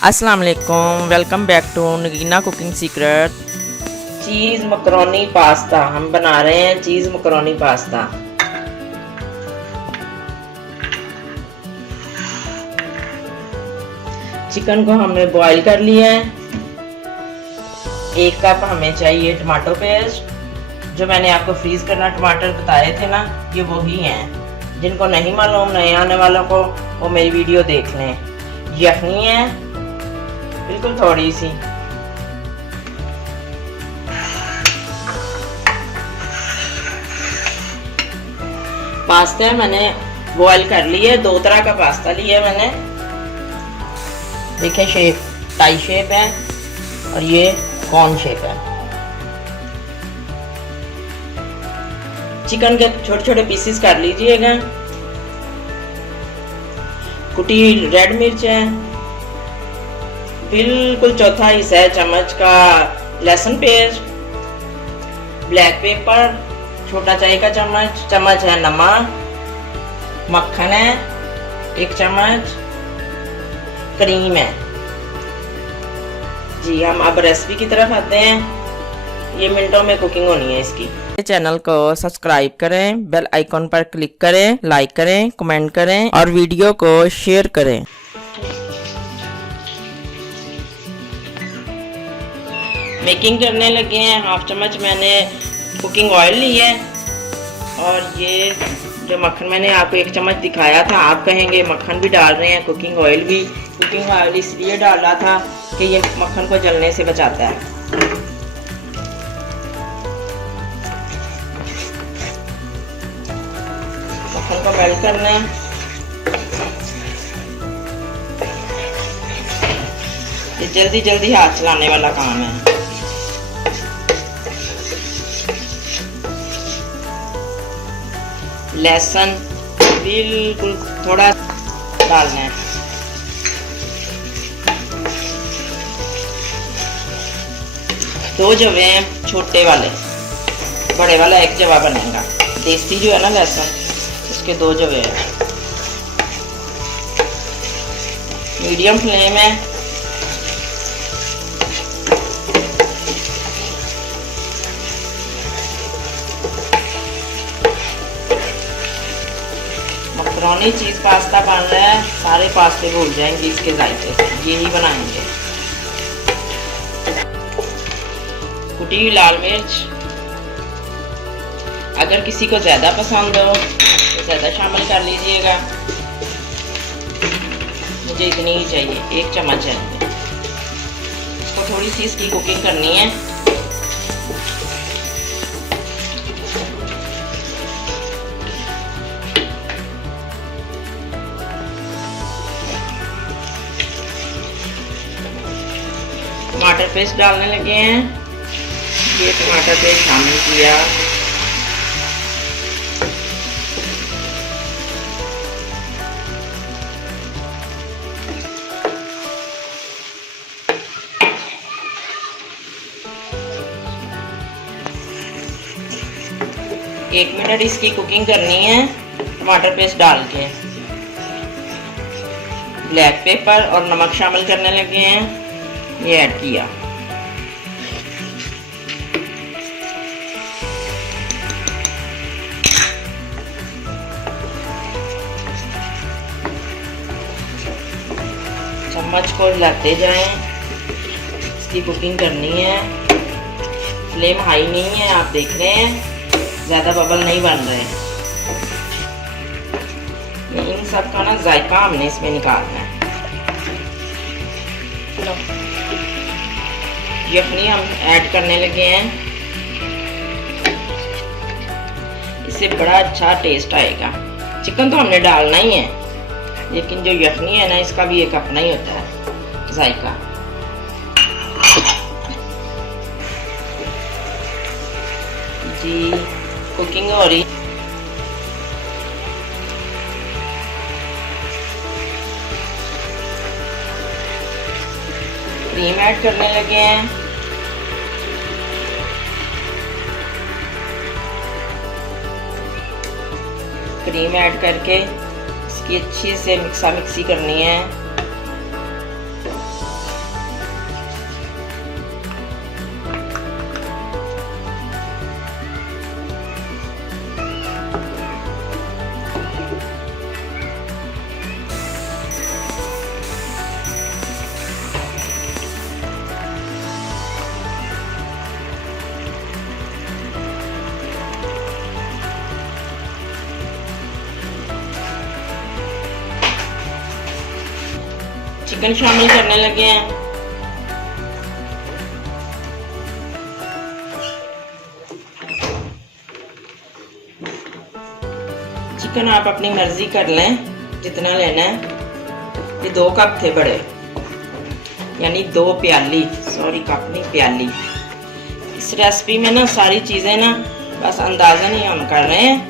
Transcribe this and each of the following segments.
अस्सलाम वालेकुम, welcome back to Nagina cooking secret. Cheese macaroni pasta हम बना रहे हैं। चीज़ मकरोनी पास्ता चिकन को हमने बॉईल कर लिया है। 1 कप हमें चाहिए टमाटो पेस्ट। जो मैंने आपको फ्रीज करना टमाटर बताए थे ना, ये वही हैं। जिनको नहीं मालूम, नए आने वालों को, वो मेरी वीडियो देख लें। यखनी है बिल्कुल थोड़ी सी। पास्ता मैंने बॉईल कर लिए। 2 तरह का पास्ता लिया मैंने। देखिए शेप टाई शेप है और ये कॉर्न शेप है। चिकन के छोटे छोटे पीसेस कर लीजिएगा। कुटी रेड मिर्च है, बिल्कुल चौथा हिस्सा है चम्मच का लहसुन पेस्ट, ब्लैक पेपर छोटा चाय का चम्मच है नमक, मक्खन है 1 चम्मच, क्रीम है। जी हम अब रेसिपी की तरफ आते हैं। ये मिनटों में कुकिंग होनी है इसकी। चैनल को सब्सक्राइब करें, बेल आइकॉन पर क्लिक करें, लाइक करें, कमेंट करें और वीडियो को शेयर करें। मेकिंग करने लगे हैं। 1/2 चम्मच मैंने कुकिंग ऑयल लिया है और ये जो मक्खन मैंने आपको 1 चम्मच दिखाया था, आप कहेंगे मक्खन भी डाल रहे हैं, कुकिंग ऑयल भी। कुकिंग ऑयल इसलिए डाला था कि ये मक्खन को जलने से बचाता है। मक्खन को मेल्ट करना है। ये जल्दी जल्दी हाथ चलाने वाला काम है। लहसुन बिल्कुल थोड़ा डालना है। दो जवे हैं छोटे वाले, बड़े वाला 1 जवा बनेगा। देसी जो है ना लहसुन, उसके 2 जवे हैं। मीडियम फ्लेम है। मकरोनी चीज़ पास्ता बन रहा है। सारे पास्ते भूल जाएंगे इसके जायके से, यही बनाएंगे। कुटी हुई लाल मिर्च, अगर किसी को ज़्यादा पसंद हो तो ज़्यादा शामिल कर लीजिएगा। मुझे इतनी ही चाहिए, 1 चम्मच है। इसको थोड़ी सी इसकी कुकिंग करनी है। टमाटर पेस्ट डालने लगे हैं। ये टमाटर पेस्ट शामिल किया। एक मिनट इसकी कुकिंग करनी है टमाटर पेस्ट डाल के। ब्लैक पेपर और नमक शामिल करने लगे हैं। ये ऐड किया। चम्मच को हिलाते जाएं। इसकी कुकिंग करनी है। फ्लेम हाई नहीं है, आप देख रहे हैं, ज़्यादा बबल नहीं बन रहे। इन सब का ना जायका हमने इसमें निकालना है। यखनी हम ऐड करने लगे हैं। इससे बड़ा अच्छा टेस्ट आएगा। चिकन तो हमने डालना ही है, लेकिन जो यखनी है ना, इसका भी एक अपना ही होता है जायका। जी कुकिंग हो रही। क्रीम ऐड करने लगे हैं। क्रीम ऐड करके इसकी अच्छी से मिक्सी करनी है। चिकन शामिल करने लगे हैं। चिकन आप अपनी मर्जी कर लें जितना लेना है। ये 2 कप थे बड़े, यानी 2 प्याली, सॉरी कप नहीं प्याली। इस रेसिपी में ना सारी चीज़ें ना बस अंदाज़न ही हम कर रहे हैं।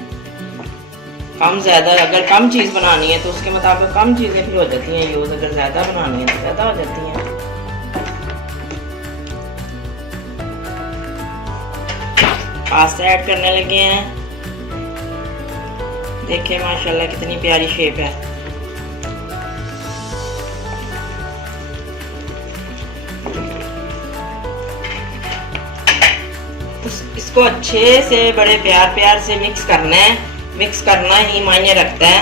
कम ज़्यादा, अगर कम चीज़ बनानी है तो उसके मुताबिक कम चीज़ें फिर हो जाती हैं यूज़, अगर ज़्यादा बनानी है तो ज़्यादा हो जाती हैं। पास्ता ऐड करने लगे हैं। देखिए माशाल्लाह कितनी प्यारी शेप है। इसको अच्छे से बड़े प्यार से मिक्स करना है। मिक्स करना ही मायने रखता है।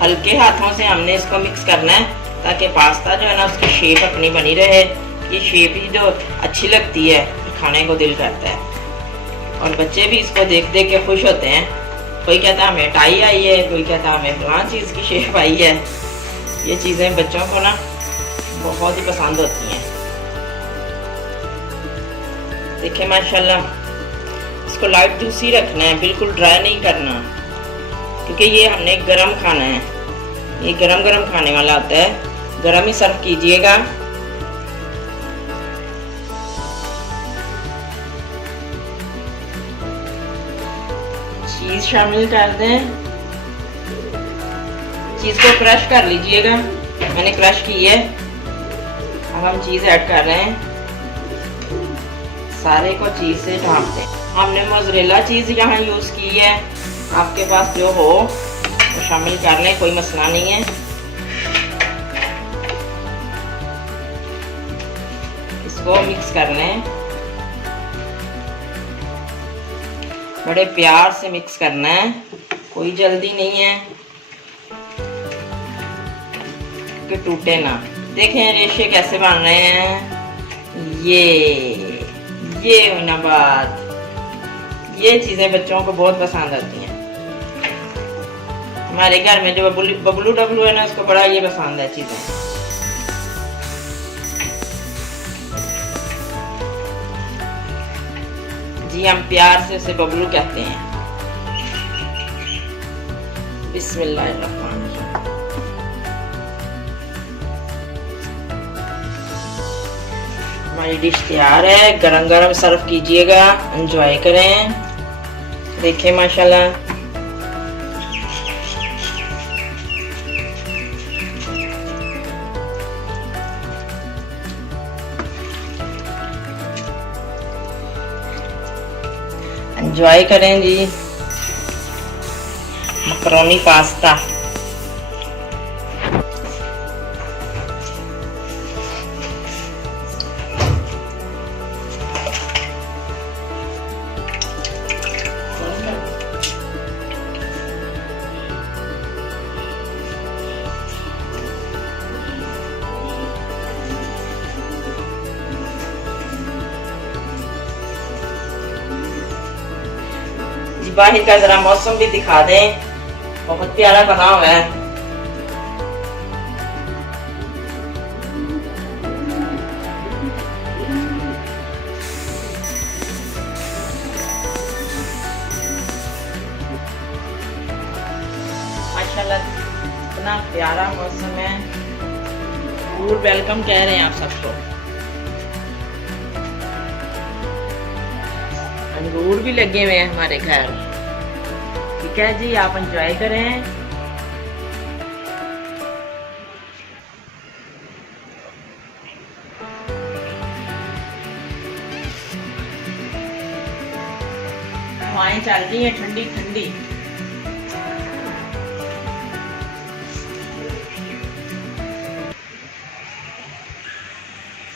हल्के हाथों से हमने इसको मिक्स करना है ताकि पास्ता जो है ना उसकी शेप अपनी बनी रहे। ये शेप ही जो अच्छी लगती है, खाने को दिल करता है, और बच्चे भी इसको देख देख के खुश होते हैं। कोई कहता है हमें टाई आई है, कोई कहता है हमें फलां चीज़ की शेप आई है। ये चीज़ें बच्चों को ना बहुत ही पसंद होती हैं। देखिए माशाल्लाह, इसको लाइट जूसी रखना है, बिल्कुल ड्राई नहीं करना, क्योंकि ये हमने गरम खाना है। ये गरम गरम खाने वाला होता है, गरम ही सर्व कीजिएगा। चीज़ शामिल कर दें। चीज़ को क्रश कर लीजिएगा, मैंने क्रश की है। अब हम चीज़ ऐड कर रहे हैं। सारे को चीज़ से ढाँप दें। हमने मोज़रेला चीज़ यहाँ यूज़ की है, आपके पास जो हो वो शामिल कर लें, कोई मसला नहीं है। इसको मिक्स कर लें, बड़े प्यार से मिक्स करना है, कोई जल्दी नहीं है कि टूटे ना। देखें रेशे कैसे बन रहे हैं। ये हुई ना बात। ये चीज़ें बच्चों को बहुत पसंद आती हैं। हमारे घर में जो बबलू डबलू है ना, उसको बड़ा ये पसंद है चीज़ें। जी हम प्यार से उसे बबलू कहते हैं। बिस्मिल्लाहिर्रहमानिर्रहीम। हमारी डिश तैयार है, गरम गरम सर्व कीजिएगा, एंजॉय करें। देखें माशाल्लाह, एंजॉय करें जी। मकरोनी पास्ता बाहर का जरा मौसम भी दिखा दें, बहुत प्यारा बना हुआ है। माशाल्लाह इतना प्यारा मौसम है। फूड वेलकम कह रहे हैं आप सबको। अंगूर भी लगे हुए हैं हमारे घर। ठीक है जी, आप एंजॉय करें। हवाएं चल रही हैं ठंडी ठंडी।